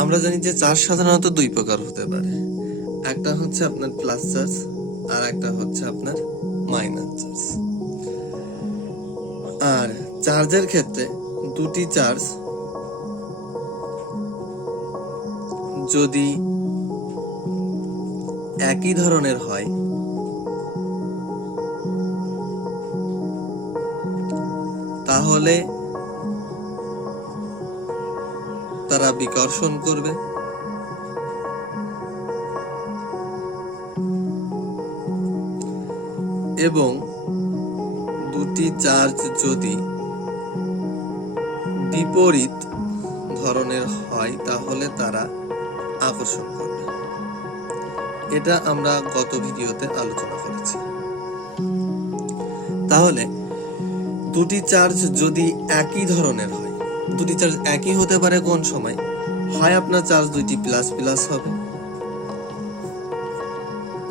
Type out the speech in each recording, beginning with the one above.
আমরা জানি যে চার্জ সাধারণত দুই প্রকার হতে পারে, একটা হচ্ছে আপনার প্লাস চার্জ আর একটা হচ্ছে আপনার মাইনাস চার্জ। আর চার্জের ক্ষেত্রে দুটি চার্জ যদি একই ধরনের হয় তাহলে তারা বিকর্ষণ করবে, এবং দুটি চার্জ যদি বিপরীত ধরনের হয় তাহলে তারা আকর্ষণ করবে। এটা আমরা গত ভিডিওতে আলোচনা করেছি। তাহলে দুটি চার্জ যদি একই ধরনের হয়, দুটি চার্জ একই হতে পারে কোন সময়? হয় আপনার চার্জ দুইটি প্লাস প্লাস হবে,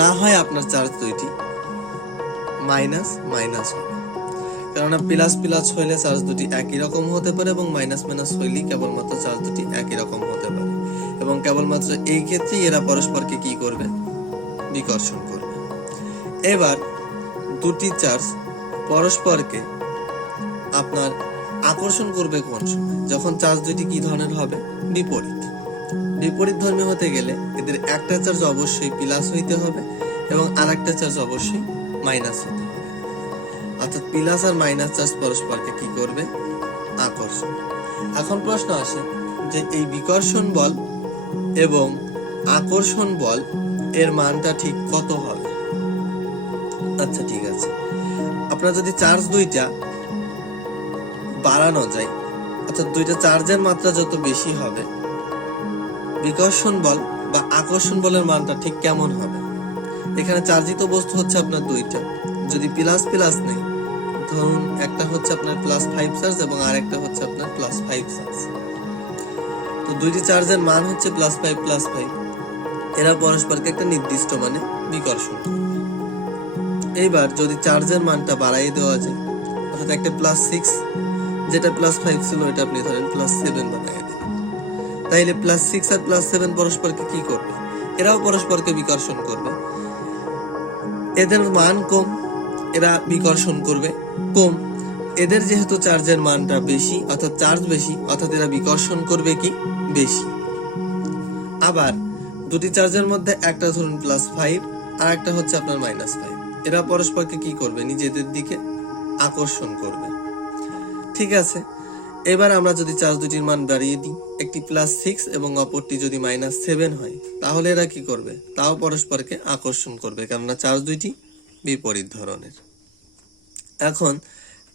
না হয় আপনার চার্জ দুইটি মাইনাস মাইনাস হবে। কেননা প্লাস প্লাস হইলে চার্জ দুটি একই রকম হতে পারে এবং মাইনাস মাইনাস হইলেই কেবলমাত্র চার্জ দুটি একই রকম হতে পারে, এবং কেবলমাত্র এই ক্ষেত্রে এরা পরস্পরকে কি করবে? বিকর্ষণ করবে। এবার দুটি চার্জ পরস্পরকে আপনার আকর্ষণ করবে কোন সময়? যখন চার্জ দুটি কি ধরনের হবে? বিপরীত। বিপরীত ধর্মী হতে গেলে এদের একটা চার্জ অবশ্যই প্লাস হইতে হবে এবং আরেকটা চার্জ অবশ্যই মাইনাস হতে হবে। অর্থাৎ প্লাস আর মাইনাস চার্জ পরস্পরকে কি করবে? আকর্ষণ। এখন প্রশ্ন আসে যে এই বিকর্ষণ বল এবং আকর্ষণ বল এর মানটা ঠিক কত হবে? আচ্ছা ঠিক আছে, আপনার যদি চার্জ দুইটা বাড়ানো যায়, অর্থাৎ দুইটা চার্জের মাত্রা যত বেশি হবে, বিকর্ষণ বল বা আকর্ষণ বলের মানটা ঠিক কেমন হবে? এখানে চার্জিত বস্তু হচ্ছে আপনার দুইটা, যদি প্লাস প্লাস নেই, ধরুন একটা হচ্ছে আপনার +5 চার্জ এবং আরেকটা হচ্ছে আপনার +5 চার্জ, তো দুইটি চার্জের মান হচ্ছে +5 এরা পরস্পরকে একটা নির্দিষ্ট মানে বিকর্ষণ করবে। এইবার যদি চার্জের মানটা বাড়াই দেওয়া যায়, অর্থাৎ একটা +6 যেটা +5 ছিল এটা আপনি ধরেন +7 বানাই দেন, তাইলে +6 আর +7 পরস্পরকে কি করবে? এরাও পরস্পরকে বিকর্ষণ করবে। এদের মান কম, এরা বিকর্ষণ করবে কম। এদের যেহেতু চার্জের মানটা বেশি, অর্থাৎ চার্জ বেশি, অর্থাৎ এরা বিকর্ষণ করবে কি? বেশি। আবার দুটি চার্জের মধ্যে একটা ধরুন +5 আর একটা হচ্ছে আপনার -5, এরা পরস্পরকে কি করবে? নিজেদের দিকে আকর্ষণ করবে। ঠিক আছে, এবার আমরা যদি চার্জ দুটির মান বাড়িয়ে দিই, একটি +6 এবং অপরটি যদি -7 হয়, তাহলে এরা কি করবে? তাও পরস্পরকে আকর্ষণ করবে, কেননা চার্জ দুইটি বিপরীত ধরনের। এখন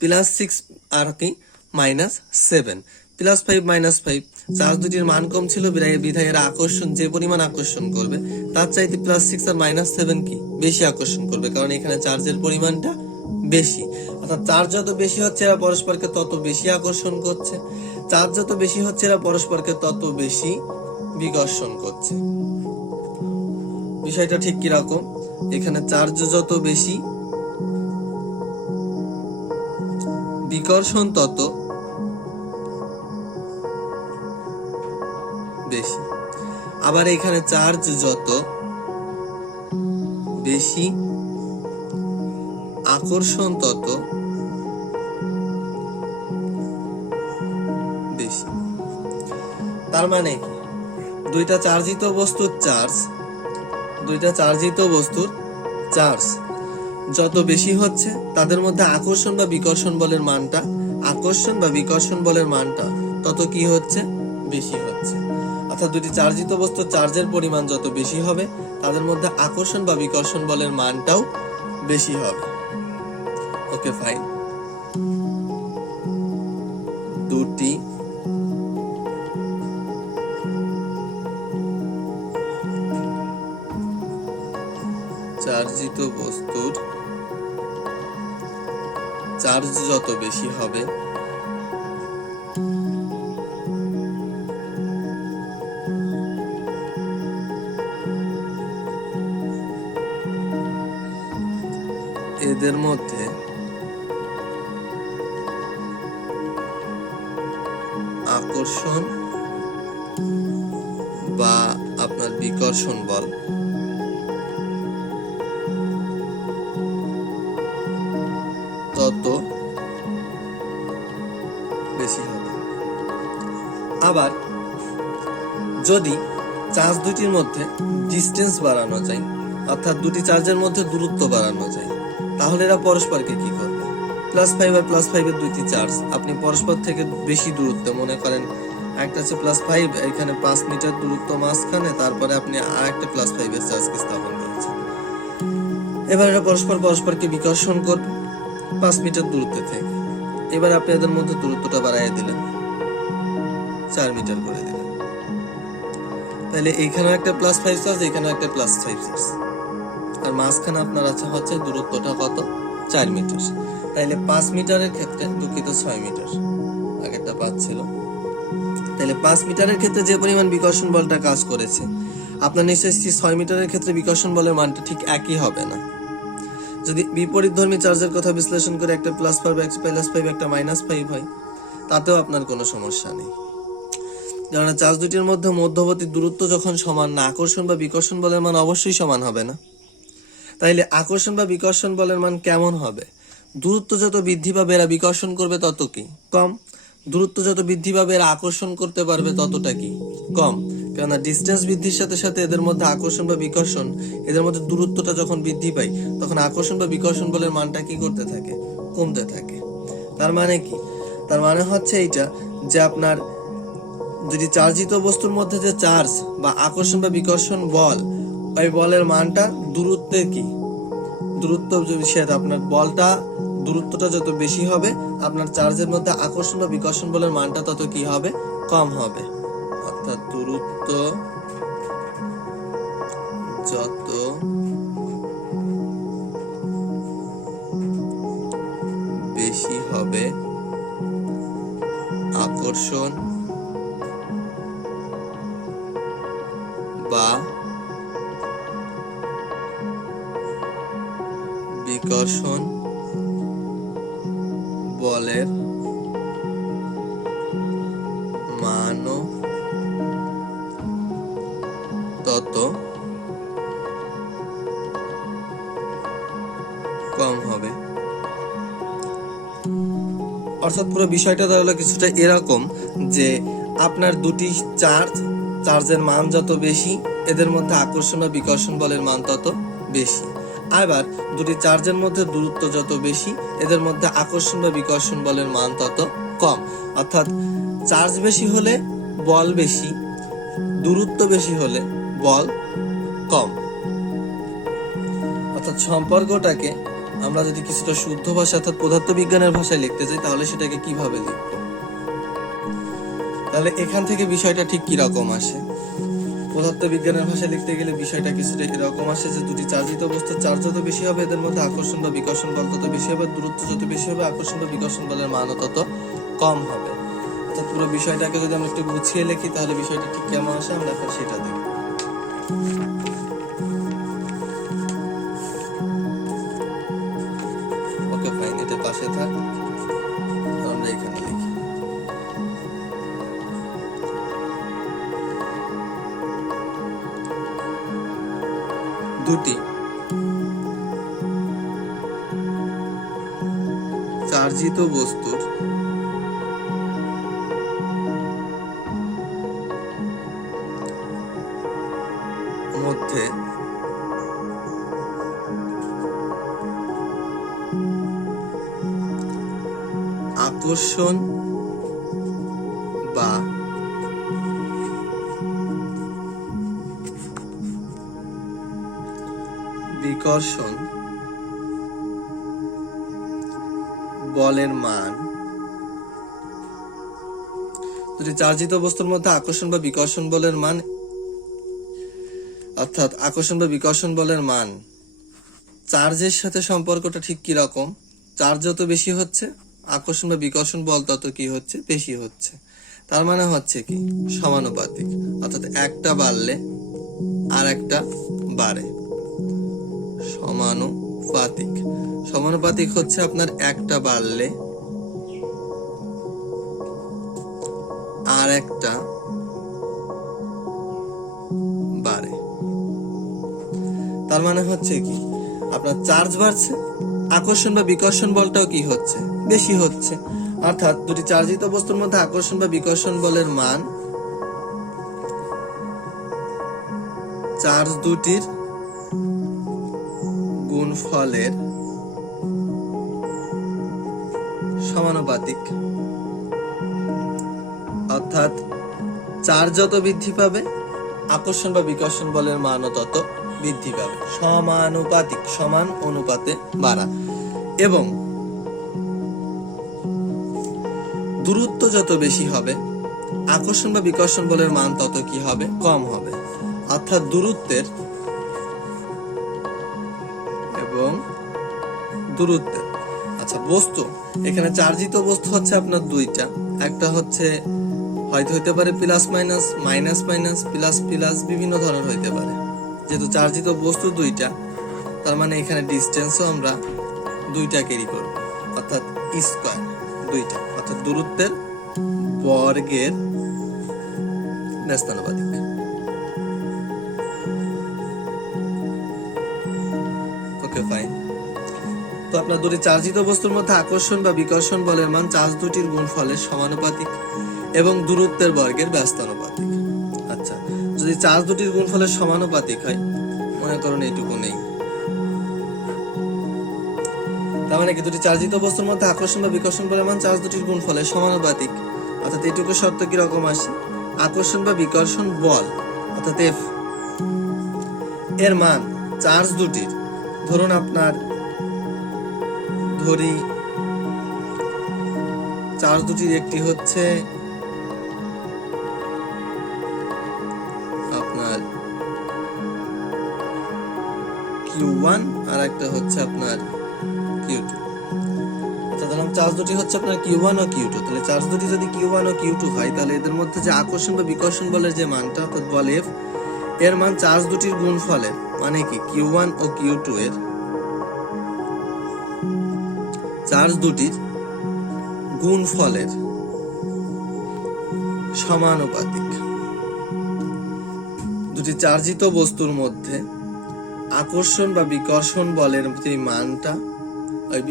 +6 আর কি -7, +5 -5, চার্জ দুটির মান কম ছিল বিধায় এরা আকর্ষণ, যে পরিমাণ আকর্ষণ করবে তার চাইতে +6 আর -7 কি বেশি আকর্ষণ করবে, কারণ এখানে চার্জের পরিমাণটা বেশি। অর্থাৎ চার্জ যত বেশি হচ্ছে এরা পরস্পরকে তত বেশি আকর্ষণ করছে, চার্জ যত বেশি হচ্ছে এরা পরস্পরকে তত বেশি বিকর্ষণ করছে। বিষয়টা ঠিক কিরকম? এখানে চার্জ যত বেশি, বিকর্ষণ তত বেশি। আবার এখানে চার্জ যত বেশি, আকর্ষণ তত বেশি। তার মানে কি? দুইটা চার্জিত বস্তুর চার্জ যত বেশি হচ্ছে, তাদের মধ্যে আকর্ষণ বা বিকর্ষণ বলের মানটা তত কি হচ্ছে? বেশি হচ্ছে। অর্থাৎ দুটি চার্জিত বস্তুর চার্জের পরিমাণ যত বেশি হবে, তাদের মধ্যে আকর্ষণ বা বিকর্ষণ বলের মানটাও বেশি হবে। Okay fine. দুটি চার্জিত বস্তুর চার্জ যত বেশি হবে, এদের মধ্যে আকর্ষণ বা আপনার বিকর্ষণ বল তত বেশি হবে। আবার যদি চার্জ দুটির মধ্যে ডিস্টেন্স বাড়ানো যায়, অর্থাৎ দুটি চার্জের মধ্যে দূরত্ব বাড়ানো যায়, তাহলে এরা পরস্পরকে কি করবে? +5 আর +5 এর দুইটি চার্জ আপনি পরস্পর থেকে বেশি দূরত্ব, মনে করেন একটা হচ্ছে +5, এখানে 5 মিটার দূরত্ব মাঝখানে, তারপরে আপনি আরেকটা +5 এর চার্জকে স্থাপন করেছেন। এবার এরা পরস্পরকে বিকর্ষণ করবে 5 মিটার দূরত্ব থেকে। এবার আপনি এদের মধ্যে দূরত্বটা বাড়াইয়া দিলেন, 4 মিটার করে দিলেন। তাহলে এইখানে একটা +5 চার্জ, এখানে একটা +5 চার্জ, আর মাঝখানে আপনার হচ্ছে দূরত্বটা কত? 4 মিটার। তাইলে 5 মিটারের ক্ষেত্রে, দুঃখিত 6 মিটার, আগেরটা 5 ছিল। তাহলে 5 মিটারের ক্ষেত্রে যে পরিমাণ বিকর্ষণ বলটা কাজ করেছে, আপনার নিশ্চয়ই 6 মিটারের ক্ষেত্রে বিকর্ষণ বলের মানটা ঠিক একই হবে না। যদি বিপরীতধর্মী চার্জের কথা বিশ্লেষণ করে একটা +5 একটা -5 হয়, তাতেও আপনার কোনো সমস্যা নেই। কারণ চার্জ দুটির মধ্যে মধ্যবর্তী দূরত্ব যখন সমান না, আকর্ষণ বা বিকর্ষণ বলের মান অবশ্যই সমান হবে না। তাইলে আকর্ষণ বা বিকর্ষণ বলের মান কেমন হবে? দূরত্ব যত বৃদ্ধি পাবে এরা বিকর্ষণ করবে তত কি কম, দূরত্ব যত বৃদ্ধি পাবে এরা আকর্ষণ করতে পারবে ততটা কি কম। কেননা ডিস্টেন্স বৃদ্ধির সাথে সাথে এদের মধ্যে আকর্ষণ বা বিকর্ষণ, এদের মধ্যে দূরত্বটা যখন বৃদ্ধি পায়, তখন আকর্ষণ বা বিকর্ষণ বলের মানটা কি করতে থাকে? কমতে থাকে। তার মানে কি? তার মানে হচ্ছে এইটা যে আপনার যদি চার্জিত বস্তুর মধ্যে যে চার্জ বা আকর্ষণ বা বিকর্ষণ বল, ওই বলের মানটা দূরত্বে কি, দূরত্ব সেটা আপনার বলটা দূরত্বটা যত বেশি হবে, আপনার চার্জের মধ্যে আকর্ষণ বা বিকর্ষণ বলের মানটা তত কি হবে? কম হবে। অর্থাৎ দূরত্ব যত বেশি হবে, আকর্ষণ বা বিকর্ষণ বলের মানও তত কম হবে। অর্থাৎ পুরো বিষয়টা তাহলে কিছুটা এরকম যে আপনার দুটি চার্জের মান যত বেশি, এদের মধ্যে আকর্ষণ বা বিকর্ষণ বলের মান তত বেশি। আবার দুটি চার্জের মধ্যে দূরত্ব যত বেশি, এদের মধ্যে আকর্ষণ বা বিকর্ষণ বলের মান তত কম। অর্থাৎ চার্জ বেশি হলে বল বেশি, দূরত্ব বেশি হলে বল কম। অর্থাৎ সম্পর্কটাকে আমরা যদি কিছুটা শুদ্ধ ভাষা অর্থাৎ পদার্থবিজ্ঞানের ভাষায় লিখতে চাই, তাহলে সেটাকে কিভাবে লিখব? তাহলে এখান থেকে বিষয়টা ঠিক কিরকম আসে? পদার্থবিজ্ঞানের ভাষায় লিখতে গেলে বিষয়টা কিছুটা এরকম আসে যে দুটি চার্জিত বস্তুর চার্জ যত বেশি হবে, এদের মধ্যে আকর্ষণ বা বিকর্ষণ বল তত বেশি হবে, দূরত্ব যত বেশি হবে, আকর্ষণ বা বিকর্ষণ বলের মানও তত কম হবে। অর্থাৎ পুরো বিষয়টাকে যদি আমরা একটু গুছিয়ে লিখি, তাহলে বিষয়টা ঠিক কেমন আসে আমরা এখন সেটা দেখব। ওকে ফাইন, এটা পাশে থাক, আমরা এখানে লিখি। দুটি চার্জিত বস্তুর মধ্যে আকর্ষণ বা বিকর্ষণ বলের মান, দুটি চার্জিত বস্তুর মধ্যে আকর্ষণ বা বিকর্ষণ বলের মান, অর্থাৎ আকর্ষণ বা বিকর্ষণ বলের মান চার্জের সাথে সম্পর্কটা ঠিক কি রকম? চার্জ যত বেশি হচ্ছে, আকর্ষণ বা বিকর্ষণ বল তত কি হচ্ছে? বেশি হচ্ছে। তার মানে হচ্ছে কি সমানুপাতিক, অর্থাৎ একটা বাড়লে আর একটা বাড়ে। সমানুপাতিক, সমানুপাতিক হচ্ছে আপনার একটা বাড়লে আর একটা তার মানে হচ্ছে কি আপনার চার্জ বাড়ছে, আকর্ষণ বা বিকর্ষণ বলটাও কি হচ্ছে, বেশি হচ্ছে। অর্থাৎ দুটি চার্জিত বস্তুর মধ্যে আকর্ষণ বা বিকর্ষণ বলের মান চার্জ দুটির গুণফলের সমানুপাতিক। অর্থাৎ চার্জ যত বৃদ্ধি পাবে, আকর্ষণ বা বিকর্ষণ বলের মানও তত বৃদ্ধি পাবে। সমানুপাতিক, সমান অনুপাতে বাড়া। এবং দূরত্ব যত বেশি হবে, আকর্ষণ বা বিকর্ষণ বলের মান তত কি হবে, কম হবে। অর্থাৎ দূরত্বের এবং দূরত্বের, আচ্ছা বস্তু, এখানে চার্জিত বস্তু হচ্ছে আপনার দুইটা। একটা হচ্ছে হয়তো হইতে পারে plus minus, minus minus, plus plus, বিভিন্ন ধরনের হইতে পারে। যেহেতু চার্জিত বস্তু দুইটা, তার মানে এখানে ডিস্টেন্সও আমরা দুইটা ক্যারি করব, অর্থাৎ স্কয়ার দুইটা, অর্থাৎ দূরত্বের বর্গের ব্যস্তানুপাতিক। Okay fine. তো আপনার দুটি চার্জিত বস্তুর মধ্যে আকর্ষণ বা বিকর্ষণ বলের মান চার্জ দুটির গুণফলের সমানুপাতিক এবং দূরত্বের বর্গের ব্যস্তানুপাতিক। আচ্ছা, যদি চার্জ দুটির গুণফলের সমানুপাতিক হয়, মনে করুন এইটুকু নেই, তার মানে কি দুটি চার্জিত বস্তুর মধ্যে আকর্ষণ বা বিকর্ষণ বলের মান চার্জ দুটির গুণফলের সমানুপাতিক। অর্থাৎ এইটুকু শর্ত কি রকম আসে, আকর্ষণ বা বিকর্ষণ বল অর্থাৎ এফ এর মান চার্জ দুটির, ধরুন আপনার ধরি চার্জ দুটির একটি হচ্ছে আপনার Q1 আর একটা হচ্ছে আপনার Q2। আচ্ছা ধরুন চার্জ দুটি হচ্ছে আপনার Q1 ও Q2, তাহলে চার্জ দুটি যদি Q1 ও Q2 হয়, তাহলে এদের মধ্যে যে আকর্ষণ বা বিকর্ষণ বলের যে মানটা অর্থাৎ বল F এর মান চার্জ দুটির গুণফলের, মানে কি Q1 ও Q2 এর চার্জ দুটির গুণফলের সমানুপাতিক। দুটি চার্জিত বস্তুর মধ্যে আকর্ষণ বা বিকর্ষণ বলের যে মানটা, ওই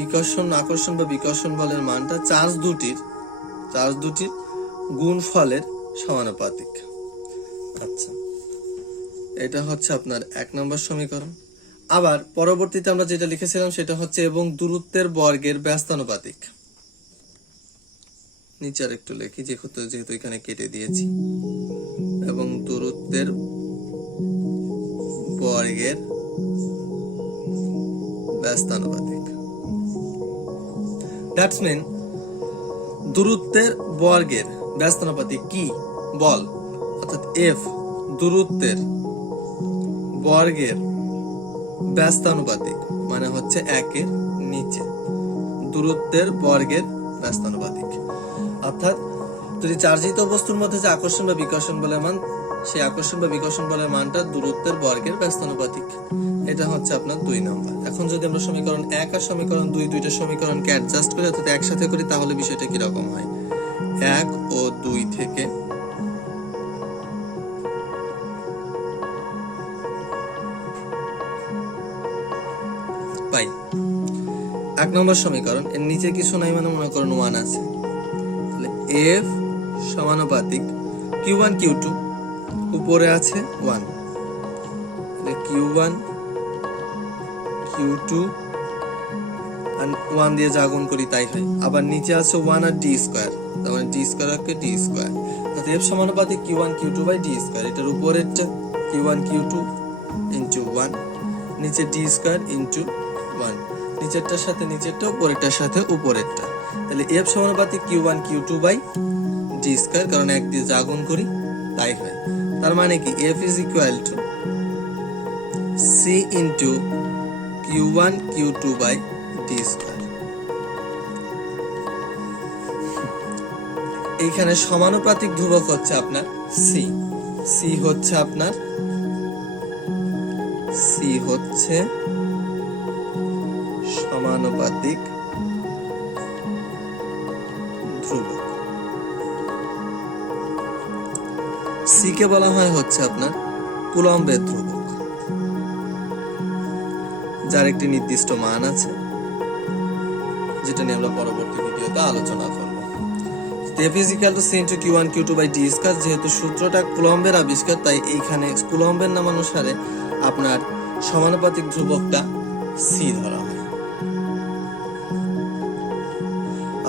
আকর্ষণ বা বিকর্ষণ বলের মানটা চার্জ দুটির গুণফলের সমানুপাতিক। আচ্ছা, এটা হচ্ছে আপনার 1 নম্বর সমীকরণ। আবার পরবর্তীতে আমরা যেটা লিখেছিলাম সেটা হচ্ছে এবং দূরত্বের বর্গের ব্যস্তানুপাতিক। নিচে আর একটু লিখি, যেহেতু এখানে কেটে দিয়েছি, এবং দূরত্বের বর্গের ব্যস্তানুপাতিক। দ্যাটস মিন দূরত্বের বর্গের ব্যস্তানুপাতিক কি, বল অর্থাৎ এফ দূরত্বের বর্গের ব্যস্তানুপাতিক, মানে হচ্ছে 1 এর নিচে দূরত্বের বর্গের ব্যস্তানুপাতিক। অর্থাৎ যদি চার্জিত বস্তুর মধ্যে যে আকর্ষণ বা বিকর্ষণ বলের মান, সেই আকর্ষণ বা বিকর্ষণ বলের মানটা দূরত্বের বর্গের ব্যস্তানুপাতিক। এটা হচ্ছে আপনার 2 নম্বর। এখন যদি আমরা সমীকরণ 1 আর সমীকরণ 2 দুইটা সমীকরণকে অ্যাডজাস্ট করি অর্থাৎ একসাথে করি, তাহলে বিষয়টা কি রকম হয়, 1 ও 2 থেকে পাই 1 নম্বর সমীকরণ, এর নিচে কিছু নাই, মানে মনে করুন 1 আছে, তাহলে F সমানুপাতিক Q1 Q2, উপরে আছে 1, তাহলে Q1 Q2 আর 1 দিয়ে যা গুণ করি তাই হয়। আবার নিচে আছে 1 আর d স্কয়ার, তার মানে d স্কয়ার কে d স্কয়ার, তাহলে F সমানুপাতিক Q1 Q2 by d square. এটার উপরেরটা Q1 Q2 ইনটু 1, নিচে d স্কয়ার ইনটু 1, নিচেরটার সাথে নিচেরটা, উপরেরটার সাথে উপরেরটা। তাহলে F সমানুপাতিক Q1 Q2 by d square, কারণ 1 দিয়ে যা গুণ করি তাই হয়। তার মানে কি F is equal to C into Q1 Q2 by d square. এইখানে সমানুপাতিক ধ্রুবক হচ্ছে আপনার C হচ্ছে সমানুপাতিক ধ্রুবক। C কে বলা হয় হচ্ছে আপনার কুলম্বের ধ্রুবক। যার একটি নির্দিষ্ট মান আছে, যেটা নিয়ে আমরা পরবর্তী ভিডিওতে আলোচনা করব। F is equal to C into Q1 Q2 by D square, যেহেতু সূত্রটা কুলম্বের আবিষ্কার, তাই এইখানে কুলম্বের নামানুসারে আপনার সমানুপাতিক ধ্রুবকটা C ধরা হয়।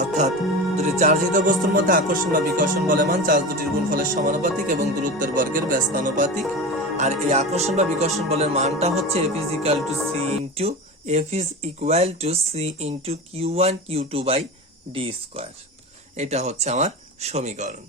অর্থাৎ দুটি চার্জিত বস্তুর মধ্যে আকর্ষণ বা বিকর্ষণ বলের মান চার্জ দুটির গুণফলের সমানুপাতিক এবং দূরত্বের বর্গের ব্যস্তানুপাতিক। আর এই আকর্ষণ বা বিকর্ষণ বলের মানটা হচ্ছে F is equal to C into Q1 Q2 by D square. এটা হচ্ছে আমার সমীকরণ।